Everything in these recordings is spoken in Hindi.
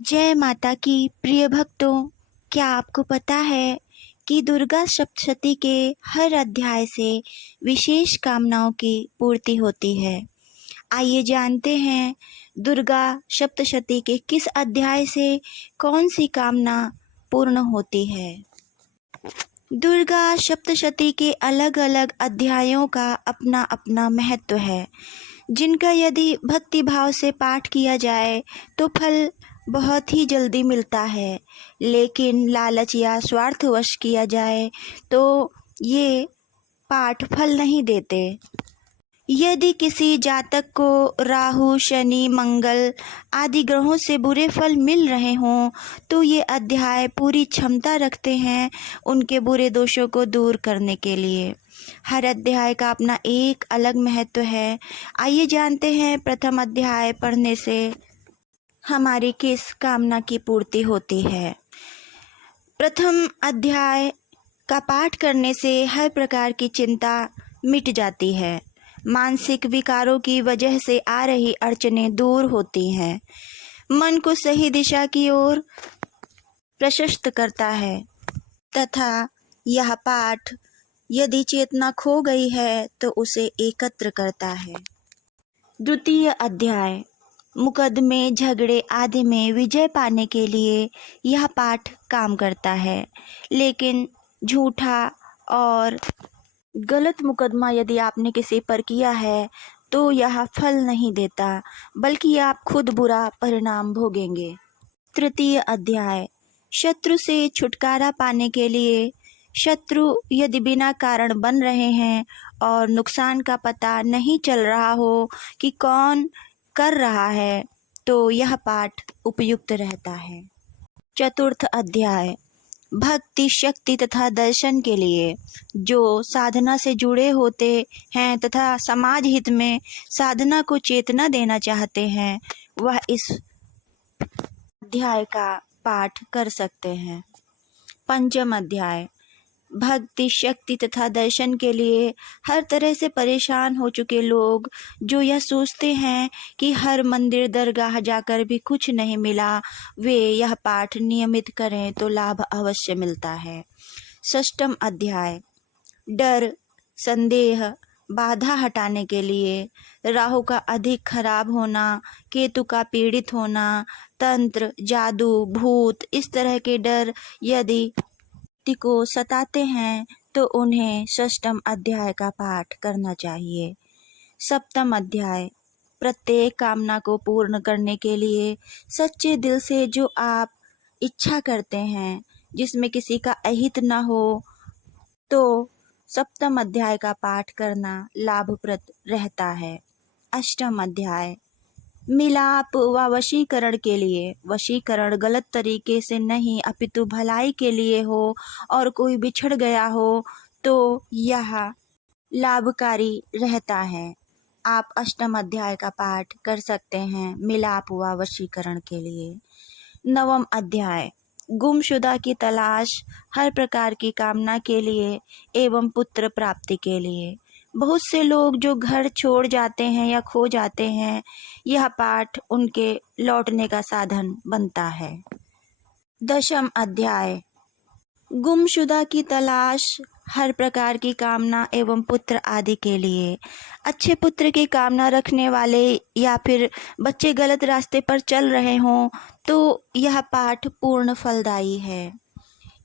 जय माता की प्रिय भक्तों, क्या आपको पता है कि दुर्गा सप्तशती के हर अध्याय से विशेष कामनाओं की पूर्ति होती है। आइए जानते हैं दुर्गा सप्तशती के किस अध्याय से कौन सी कामना पूर्ण होती है। दुर्गा सप्तशती के अलग अलग अध्यायों का अपना अपना महत्व है, जिनका यदि भक्ति भाव से पाठ किया जाए तो फल बहुत ही जल्दी मिलता है, लेकिन लालच या स्वार्थवश किया जाए तो ये पाठ फल नहीं देते। यदि किसी जातक को राहु, शनि, मंगल आदि ग्रहों से बुरे फल मिल रहे हों तो ये अध्याय पूरी क्षमता रखते हैं उनके बुरे दोषों को दूर करने के लिए। हर अध्याय का अपना एक अलग महत्व है। आइए जानते हैं प्रथम अध्याय पढ़ने से हमारी किस कामना की पूर्ति होती है। प्रथम अध्याय का पाठ करने से हर प्रकार की चिंता मिट जाती है। मानसिक विकारों की वजह से आ रही अड़चनें दूर होती हैं। मन को सही दिशा की ओर प्रशस्त करता है तथा यह पाठ यदि चेतना खो गई है तो उसे एकत्र करता है। द्वितीय अध्याय मुकदमे, झगड़े आदि में विजय पाने के लिए यह पाठ काम करता है, लेकिन झूठा और गलत मुकदमा यदि आपने किसी पर किया है तो यह फल नहीं देता, बल्कि आप खुद बुरा परिणाम भोगेंगे। तृतीय अध्याय शत्रु से छुटकारा पाने के लिए शत्रु यदि बिना कारण बन रहे हैं और नुकसान का पता नहीं चल रहा हो कि कौन कर रहा है तो यह पाठ उपयुक्त रहता है। चतुर्थ अध्याय भक्ति, शक्ति तथा दर्शन के लिए जो साधना से जुड़े होते हैं तथा समाज हित में साधना को चेतना देना चाहते हैं, वह इस अध्याय का पाठ कर सकते हैं। पंचम अध्याय भक्ति, शक्ति तथा दर्शन के लिए हर तरह से परेशान हो चुके लोग जो यह सोचते हैं कि हर मंदिर दरगाह जाकर भी कुछ नहीं मिला, वे यह पाठ नियमित करें तो लाभ अवश्य मिलता है। षष्ठम अध्याय डर, संदेह, बाधा हटाने के लिए राहु का अधिक खराब होना, केतु का पीड़ित होना, तंत्र, जादू, भूत इस तरह के डर यदि को सताते हैं तो उन्हें षष्ठम अध्याय का पाठ करना चाहिए। सप्तम अध्याय प्रत्येक कामना को पूर्ण करने के लिए सच्चे दिल से जो आप इच्छा करते हैं, जिसमें किसी का अहित न हो, तो सप्तम अध्याय का पाठ करना लाभप्रद रहता है। अष्टम अध्याय मिलाप व वशीकरण के लिए, वशीकरण गलत तरीके से नहीं अपितु भलाई के लिए हो और कोई बिछड़ गया हो तो यह लाभकारी रहता है। आप अष्टम अध्याय का पाठ कर सकते हैं मिलाप व वशीकरण के लिए। नवम अध्याय गुमशुदा की तलाश हर प्रकार की कामना के लिए एवं पुत्र प्राप्ति के लिए। बहुत से लोग जो घर छोड़ जाते हैं या खो जाते हैं, यह पाठ उनके लौटने का साधन बनता है। दशम अध्याय गुमशुदा की तलाश हर प्रकार की कामना एवं पुत्र आदि के लिए। अच्छे पुत्र की कामना रखने वाले या फिर बच्चे गलत रास्ते पर चल रहे हों तो यह पाठ पूर्ण फलदायी है।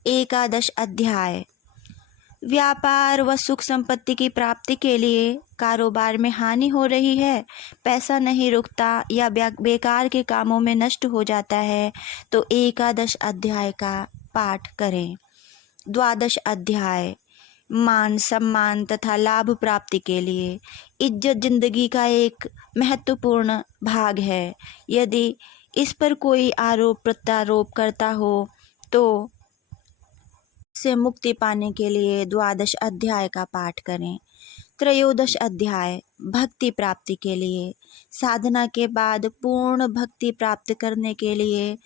एकादश अध्याय व्यापार व सुख संपत्ति की प्राप्ति के लिए कारोबार में हानि हो रही है, पैसा नहीं रुकता या बेकार के कामों में नष्ट हो जाता है तो एकादश अध्याय का पाठ करें। द्वादश अध्याय मान, सम्मान तथा लाभ प्राप्ति के लिए। इज्जत जिंदगी का एक महत्वपूर्ण भाग है। यदि इस पर कोई आरोप प्रत्यारोप करता हो तो से मुक्ति पाने के लिए द्वादश अध्याय का पाठ करें। त्रयोदश अध्याय भक्ति प्राप्ति के लिए। साधना के बाद पूर्ण भक्ति प्राप्त करने के लिए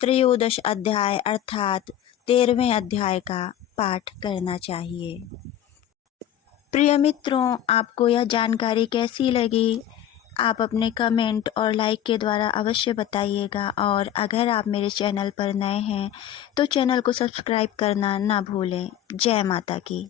त्रयोदश अध्याय अर्थात 13वें अध्याय का पाठ करना चाहिए। प्रिय मित्रों, आपको यह जानकारी कैसी लगी? आप अपने कमेंट और लाइक के द्वारा अवश्य बताइएगा। और अगर आप मेरे चैनल पर नए हैं तो चैनल को सब्सक्राइब करना ना भूलें। जय माता की।